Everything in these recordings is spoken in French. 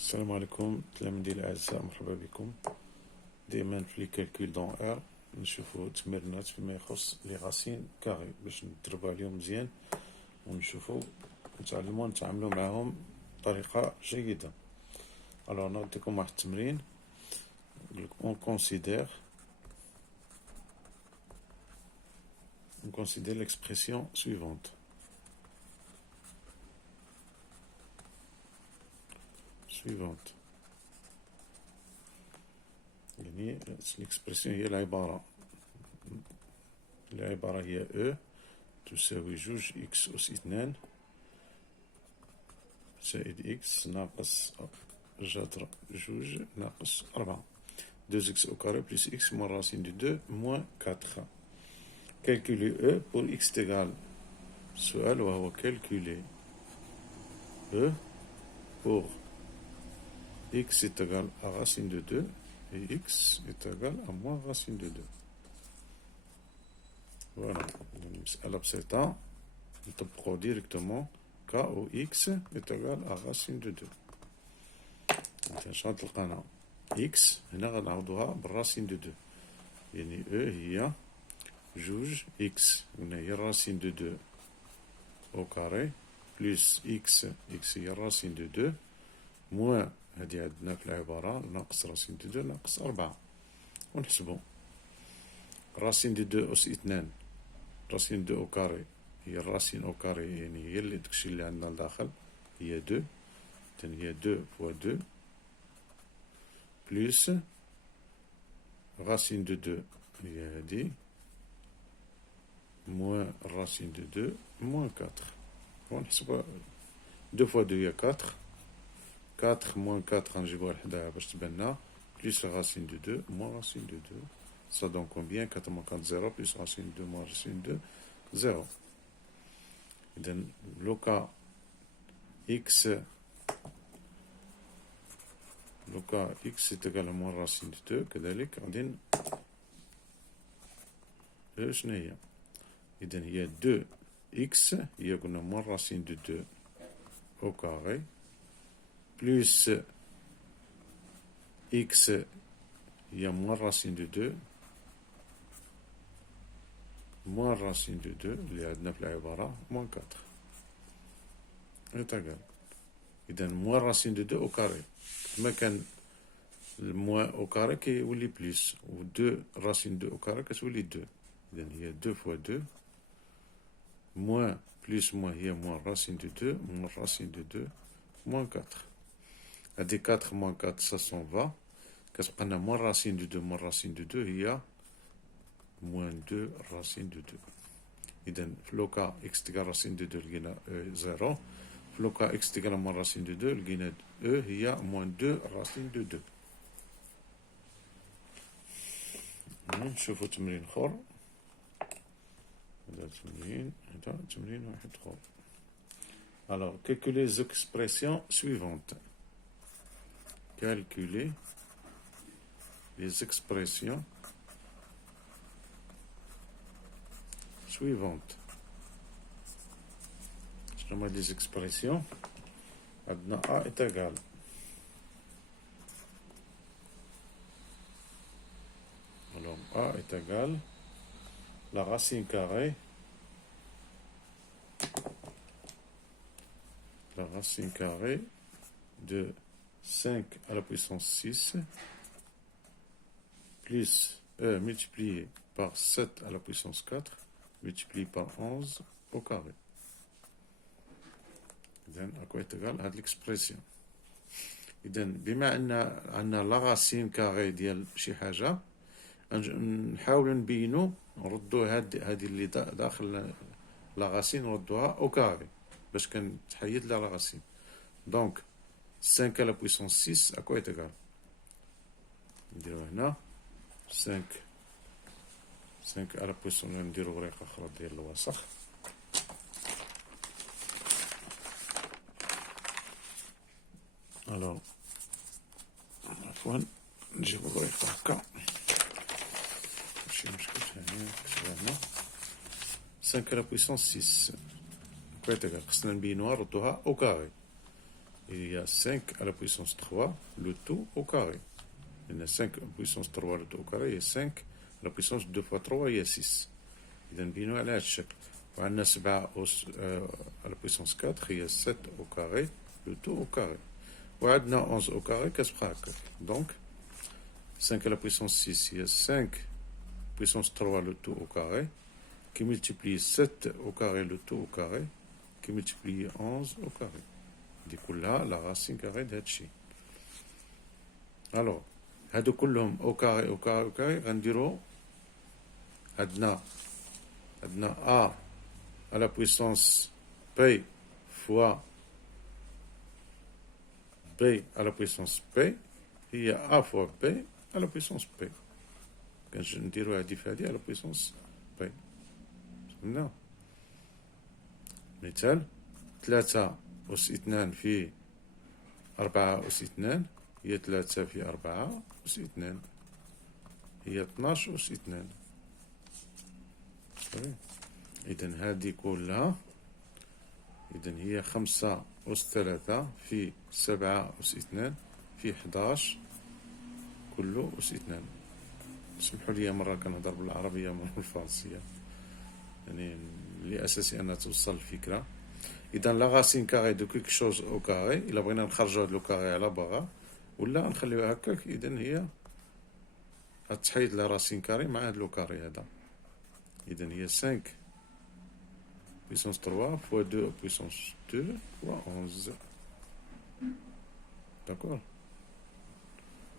السلام عليكم تلاميذي الأعزاء، مرحبا بكم. دائما في لي كالكول دون ار نشوفو تمرينات فيما يخص لي غاسين كاغي باش ندربو عليهم مزيان ونشوفو نتعلمو نتعاملو معاهم بطريقة جيدة. الوغ نعطيكم واحد التمرين. on considère l'expression suivante. يعني الإكسبرسيون هي العبارة هي E تساوي جوج إكس أس 2 زائد إكس ناقص جذر جوج ناقص 4. 2x au carré plus x moins racine de 2 moins 4. Calculer E pour x égale. السؤال وهو calculer E pour x est égal à racine de 2 et x est égal à moins racine de 2. Voilà. المسألة بسيطة نطبقو directement k où x est égal à racine de 2. شنو تلقانا x هنا غنعوضوها بالراسين دو 2، يعني E هي جوج x هنا هي الراسين دو 2 au carré plus x هي الراسين دو 2 موان هادي عندنا في العبارة ناقص راسين دو 2 ناقص 4. ونحسبو راسين دو 2 أس 2 راسين دو أو كاري هي الراسين أو كاري، يعني هي اللي داكشي اللي عندنا لداخل هي 2، إذن هي 2 فوا 2 بلوس racine de 2 هي هادي موان racine de 2 موان 4. ونحسبو 2 فوا 2 هي 4 موان 4 غنجيبوها لحداها باش تبان بلوس racine de 2 موان racine de 2. Ça donne combien 4 moins 4 0 plus racine de 2 moins racine de 0. إذن لو كا x est égal à moins racine de 2 كذلك غادي شنو هي؟ إذن هي 2x هي قلنا moins racine de 2 au carré plus x هي moins racine de 2 moins racine de 2 اللي عندنا في العبارة moins 4 est égal. إذن moins racine de 2 au carré كما كان الموان au carré كيولي بليس و 2 racine 2 au carré كتولي 2. إذن هي 2 fois 2 moins plus moins هي moins racine de 2 moins racine de 2 moins 4. هادي 4 moins 4 ça s'en va كتبقى لنا moins racine de 2 moins racine de 2 هي moins 2 racine de 2. إذن في لو كا x تيكال racine de 2 لقينا E 0، في لو كا x تيكال moins racine de 2 لقينا E هي moins 2 racine de 2. نشوفو تمرين اخر. هذا تمرين واحد اخر. Alors, calculer les expressions suivantes. Calculer les expressions suivantes. Je nomme des expressions. Maintenant, A est égal. Alors, A est égal la racine carrée de 5 à la puissance 6 plus E multiplié par 7 à la puissance 4 multiplié par 11 au carré. إذن à quoi est égal هاد l'expression. إذن بما أن عندنا لا راسين كاري ديال شي حاجة نحاولو نبينو نردو هادي اللي داخل لا راسين نردوها أو كاري باش كنتحيد لا راسين. دونك 5 à la puissance 6 à quoi est égal. نديرو هنا 5 à la puissance نديرو ورقة أخرى ديال الوسخ. الوغ عفوا نجيبو ورقة هكا ماشي مشكل هنا نكتبو هنا 5 à la puissance 6 كويت هكا خصنا نبينوها نردوها أو كاري. il y a 5 à la puissance 3, le tout au carré. Il y a 5 à la puissance 3, le tout au carré, il y a 5 à la puissance 2 fois 3, il y a 6. إذا نبينو على هذا الشكل. وعندنا 7 à la puissance 4, il y a 7 au carré, le tout au carré. وعندنا 11 au carré, كتبقى هكا. Donc, 5 à la puissance 6, il y a 5 puissance 3, le tout au carré, qui multiplie 7 au carré, le tout au carré, qui multiplie 11 au carré. دي كلها la racine carrée de هذا الشيء. Alors, هادو كلهم au carré au carré au carré غنديرو عندنا A à la puissance P fois B à la puissance P, il y a A fois B à la puissance P. كنديرو هادي في هادي à la puissance P. فهمنا؟ مثال 3 أس 2 في 4 أس 2 هي 3 في 4 أس 2 هي 12 أس 2. إذن هذه كلها إذن هي 5 أس 3 في 7 أس 2 في 11 كله أس 2. اسمحوا لي مرة كنهضر بالعربية مرة بالفرنسية يعني لأساسي أنها توصل الفكرة. إذا لا غاسين كاري دو كيك شوز أو كاري، إلا بغينا نخرجو هاد لو كاري على باغا ولا نخليوها هكاك، إذن هي غتحيد لا راسين كاري مع هاد لو كاري هذا. إذن هي 5 puissance 3 fois 2 puissance 2 fois 11. D'accord.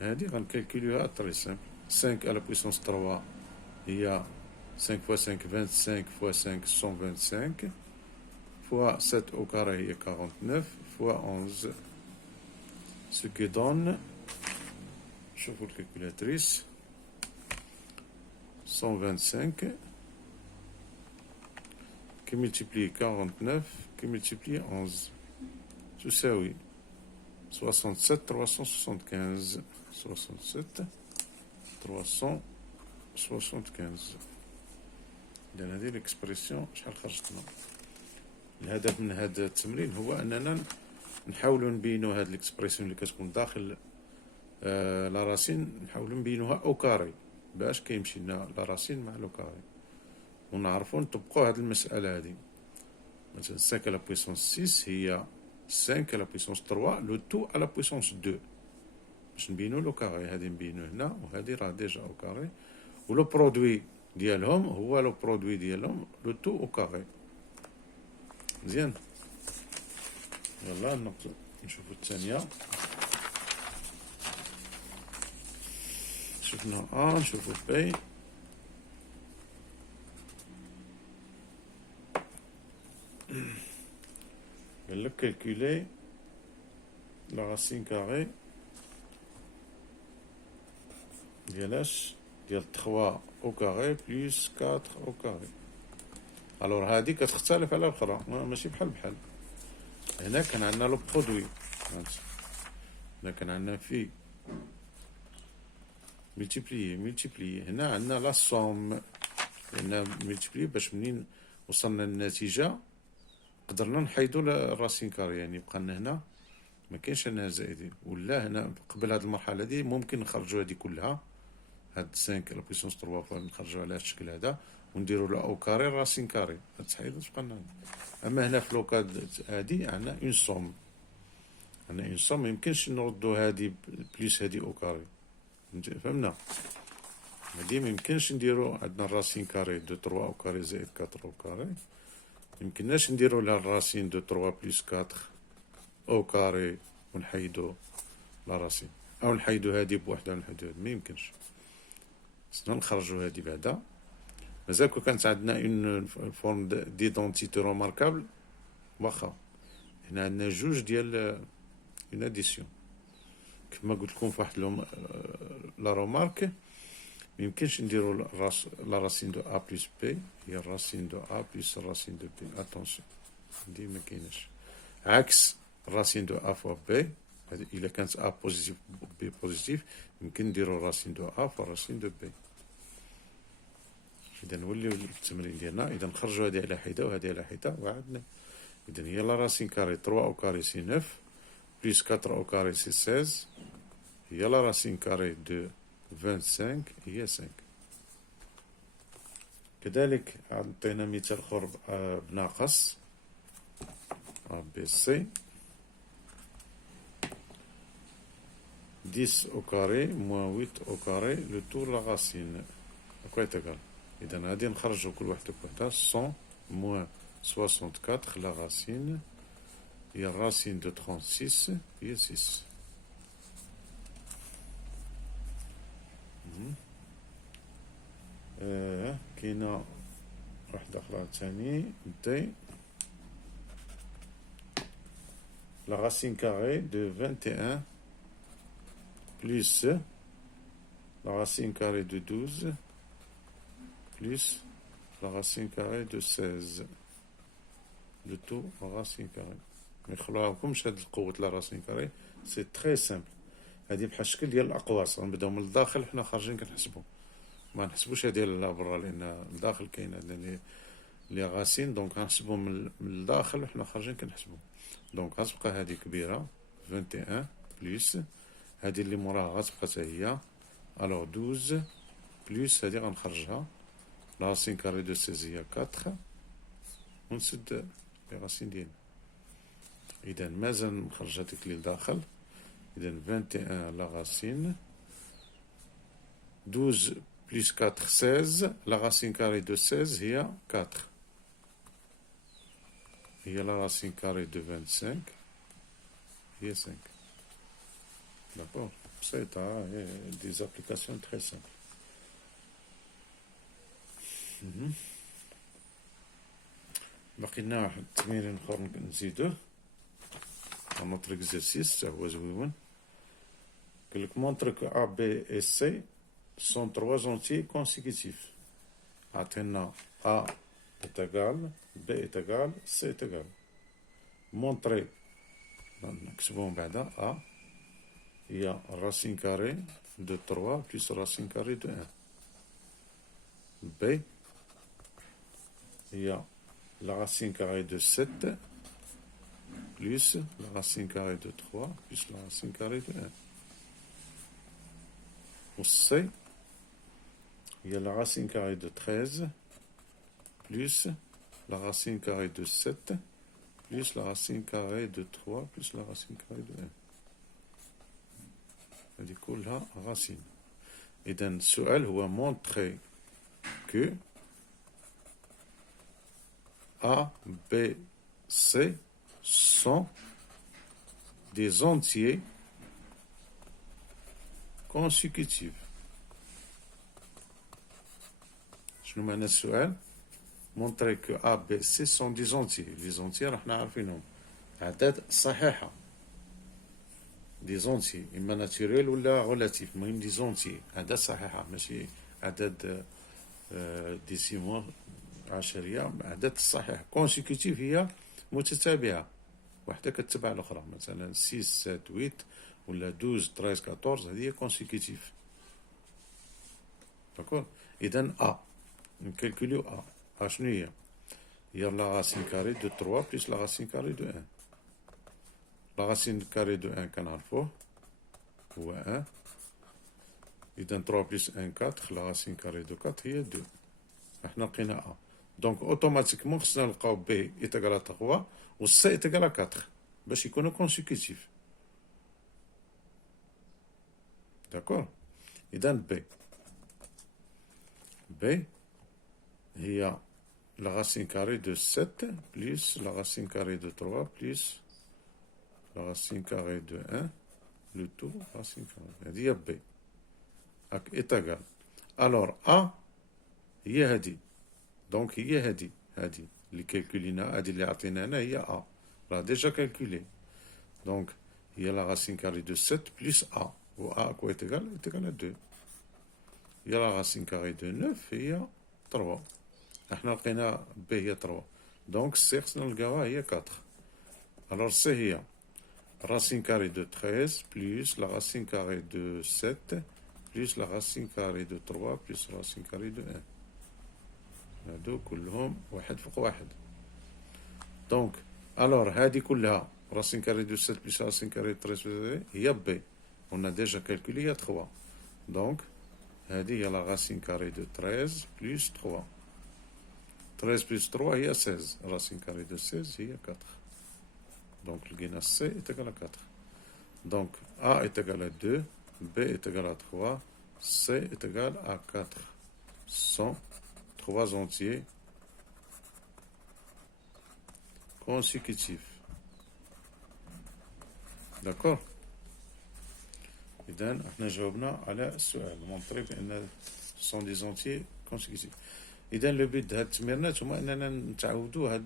هادي غنكالكوليوها تري سامبل. 5 à la puissance 3 هي 5 fois 5 25 fois 5 125 fois 7 au carré هي 49 fois 11 ce qui donne, شوفوا الكالكولاتريس، 125 qui multiplie 49 qui multiplie 11 تساوي 67 375 67 375. إذا هذه الإكسبرسيون شحال خرجت لنا. الهدف من هذا التمرين هو أننا نحاولوا نبينوا هذه الإكسبرسيون اللي كتكون داخل لا راسين، نحاولوا نبينوها أو كاري باش كيمشي لنا لا راسين مع لو كاري، ونعرفوا نطبقوا هذه المسألة هذه. مثلا 5 à la puissance 6 هي 5 à la puissance 3 le tout à la puissance 2 باش نبينو لو كاري. هذه نبينو هنا وهذه راه ديجا او كاري، ولو برودوي ديالهم هو لو برودوي ديالهم لو تو او كاري. مزيان. يلا نشوفو الثانية. شفنا A نشوفو B. قال لك calculer la racine carrée ديالاش ديال 3 au carré plus 4 au carré. الوغ هادي كتختلف على الاخرى، ماشي بحال بحال. هنا كان عندنا لو برودوي، هنا كان عندنا في ملتيبلي، هنا عندنا لا سوم، هنا ملتيبلي باش منين وصلنا للنتيجة قدرنا نحيدو الراسين كاري، يعني بقى لنا هنا ما كاينش هنا زائدين، ولا هنا قبل هاد المرحلة دي ممكن نخرجو هادي كلها، هاد 5 لا بويسونس 3 فوا نخرجو على هاد الشكل هذا ونديرو لا او كاري راسين كاري، هاد التحيد تبقى لنا. اما هنا في لوكاد هادي عندنا اون سوم، عندنا اون سوم ميمكنش نردو هادي بليس هادي او كاري، فهمنا؟ هادي ميمكنش نديرو، عندنا الراسين كاري دو 3 او كاري زائد 4 او كاري، ميمكناش نديرو لها الراسين دو 3 بليس 4 او كاري ونحيدو لا راسين، او نحيدو هادي بوحدها ونحيدو هادي، ميمكنش. خصنا نخرجو هادي بعدا. مازال كون كانت عندنا اون فورم ديدونتيتي روماركابل، واخا هنا عندنا جوج ديال اون اديسيون كما قلت لكم في واحد لا رومارك، ميمكنش نديرو لا راسين دو ا بلس بي هي الراسين دو ا بلس الراسين دو بي، اتونسيون دي ما كايناش. عكس الراسين دو ا فوا بي، الا كانت ا بوزيتيف بي بوزيتيف يمكن نديرو الراسين دو ا فوا الراسين دو بي. إذا نوليو التمرين ديالنا، إذا نخرجو هادي على حدة وهادي على حدة وعندنا، إذا هي لا راسين كاري 3 أو كاري سي 9 plus 4 au carré, c'est 16. Il y a la racine carrée de 25, il y a 5. كذلك عطينا مثال اخر بناقص A, B, C. 10 au carré moins 8 au carré, le tout la racine. À quoi est égal? إذا غادي نخرجوا كل واحد بوحدها. 100 moins 64, la racine. Il y a racine de 36, il y a 6. كاينة واحدة أخرى تاني D. La racine carrée de 21 plus la racine carrée de 12 plus la racine carrée de 16. Le tout en racine carrée. ما يخلوهاكمش هاد القوة لا راسين كاري، سي تري سامبل. هادي بحال الشكل ديال الأقواس، غنبداو من الداخل حنا خارجين كنحسبو، ما نحسبوش هادي لا برا، لأن الداخل كاين لي غاسين، دونك غنحسبو من الداخل وحنا خارجين كنحسبو. دونك غتبقى هادي كبيرة 21 بليس هادي اللي موراها غتبقى حتى هي، الوغ 12 بليس هادي غنخرجها، لا راسين كاري دو 16 هي 4 ونسد لي راسين ديالنا. إذا مازال نخرج هاديك اللي لداخل. إذا 21 لا راسين 12 بليس 4 16، لا راسين كاري دو 16 هي 4، هي لا راسين كاري دو 25 هي 5. D'accord, c'est des applications très simples. باقي لنا واحد التمرين اخر نزيدوه، un autre exercice تا هو زويون. قالك montre que A, B et C sont trois entiers consécutifs. عطينا A est égal, B est égal, C est égal. Montrer نكتبوهم بعدا. A il y a racine carrée de 3 plus racine carrée de 1. B, il y a la racine carrée de 7 plus la racine carrée de 3 plus la racine carrée de 1. Au C, il y a la racine carrée de 13 plus la racine carrée de 7 plus la racine carrée de 3 plus la racine carrée de 1. هذه كلها racine. إذا السؤال هو montrer que A, B, C sont des entiers consécutifs. شنو معنى السؤال؟ montrer que A, B, C sont des entiers. Les entiers راحنا عارفينهم أعداد صحيحة. دي زونتي اما ناتوريل ولا غولاتيف، المهم دي زونتي اعداد صحيحه، ماشي اعداد ديسيمو عشريه، اعداد صحيحه. كونسيكوتيف هي متتابعه، واحده كتبع الاخرى، مثلا 6 7 8 ولا 12 13 14، هذه هي كونسيكوتيف. داكور. اذا ا نكالكوليو ا شنو هي لا راسين كاري دو 3 بلس لا راسين كاري دو 1. La racine carrée de 1 كنعرفوه هو 1. إذا 3 بلس 1 4، la racine carrée de 4 هي 2. احنا لقينا A. دونك اوتوماتيكمون خصنا نلقاو B est égal à 3 و C est égal à 4 باش يكونوا كونسيكوتيف. داكور. إذا B هي la racine carrée de 7 plus la racine carrée de 3 plus la racine carrée de 1, le tout racine carrée. هذه هي B est égal. Alors A هي هذه، دونك هي هذه اللي كالكولينا، هذه اللي عطينانا هي A، راه ديجا كالكولي. دونك هي la racine carrée de 7 plus A، و A à quoi est égal à 2. هي la racine carrée de 9 هي 3. احنا لقينا B هي 3، دونك C خصنا نلقاوها هي 4. Alors C هي racine carrée de 13 plus la racine carrée de 7 plus la racine carrée de 3 plus la racine carrée de 1. هادو كلهم واحد فوق واحد. دونك الور هادي كلها racine carrée de 7 plus racine carrée de 13 il y a b. On a déjà calculé, il y a 3. Donc, il y a la racine carrée de 13 plus 3. 13 plus 3, il y a 16. Racine carrée de 16, il y a 4. Donc, le gain C est égal à 4. Donc, A est égal à 2, B est égal à 3, C est égal à 4. Sont 3 entiers consécutifs. D'accord. إذن احنا جاوبنا على السؤال مونطري بأن sont des entiers consécutifs. إذن لو بيت هاد التمرينات هما أننا نتعودوا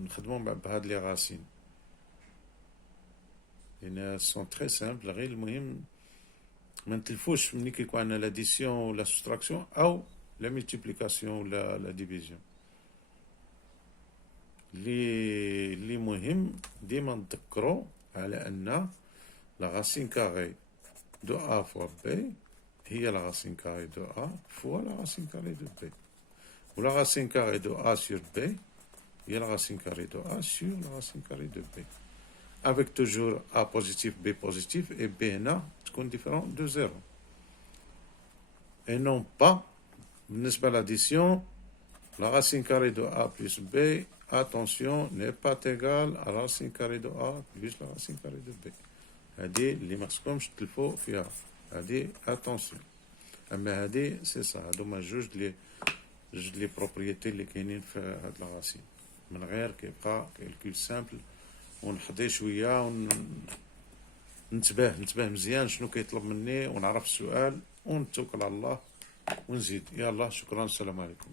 نخدموا بهاد لي غاسين. لأن sont très simples غير المهم ما نتلفوش ملي كيكون عندنا لاديسيون ولا سوستراكسيون أو لا ملتيبليكاسيون ولا لا ديفيزيون. اللي مهم ديما نذكروا على أن la racine carrée de A fois B هي la racine carrée de A fois la racine carrée de B. Ou la racine carrée de A sur B هي la racine carrée de A sur la racine carrée de B. Avec toujours A positif, B positif et B هنا تكون différent de 0. Et non pas, بالنسبة à l'addition, la racine carrée de A plus B, attention, n'est pas égale à la racine carrée de A plus la racine carrée de B. هذه اللي ما خصكمش تلفوا فيها. هذه اتونسيون. اما هذه سي سا هادو هما جوج لي بروبريتي اللي كاينين في هاد لاغاسين من غير كيبقى كالكول سامبل ونحضي شويه ننتبه مزيان شنو كيطلب مني ونعرف السؤال ونتوكل على الله ونزيد. يلا شكرا، السلام عليكم.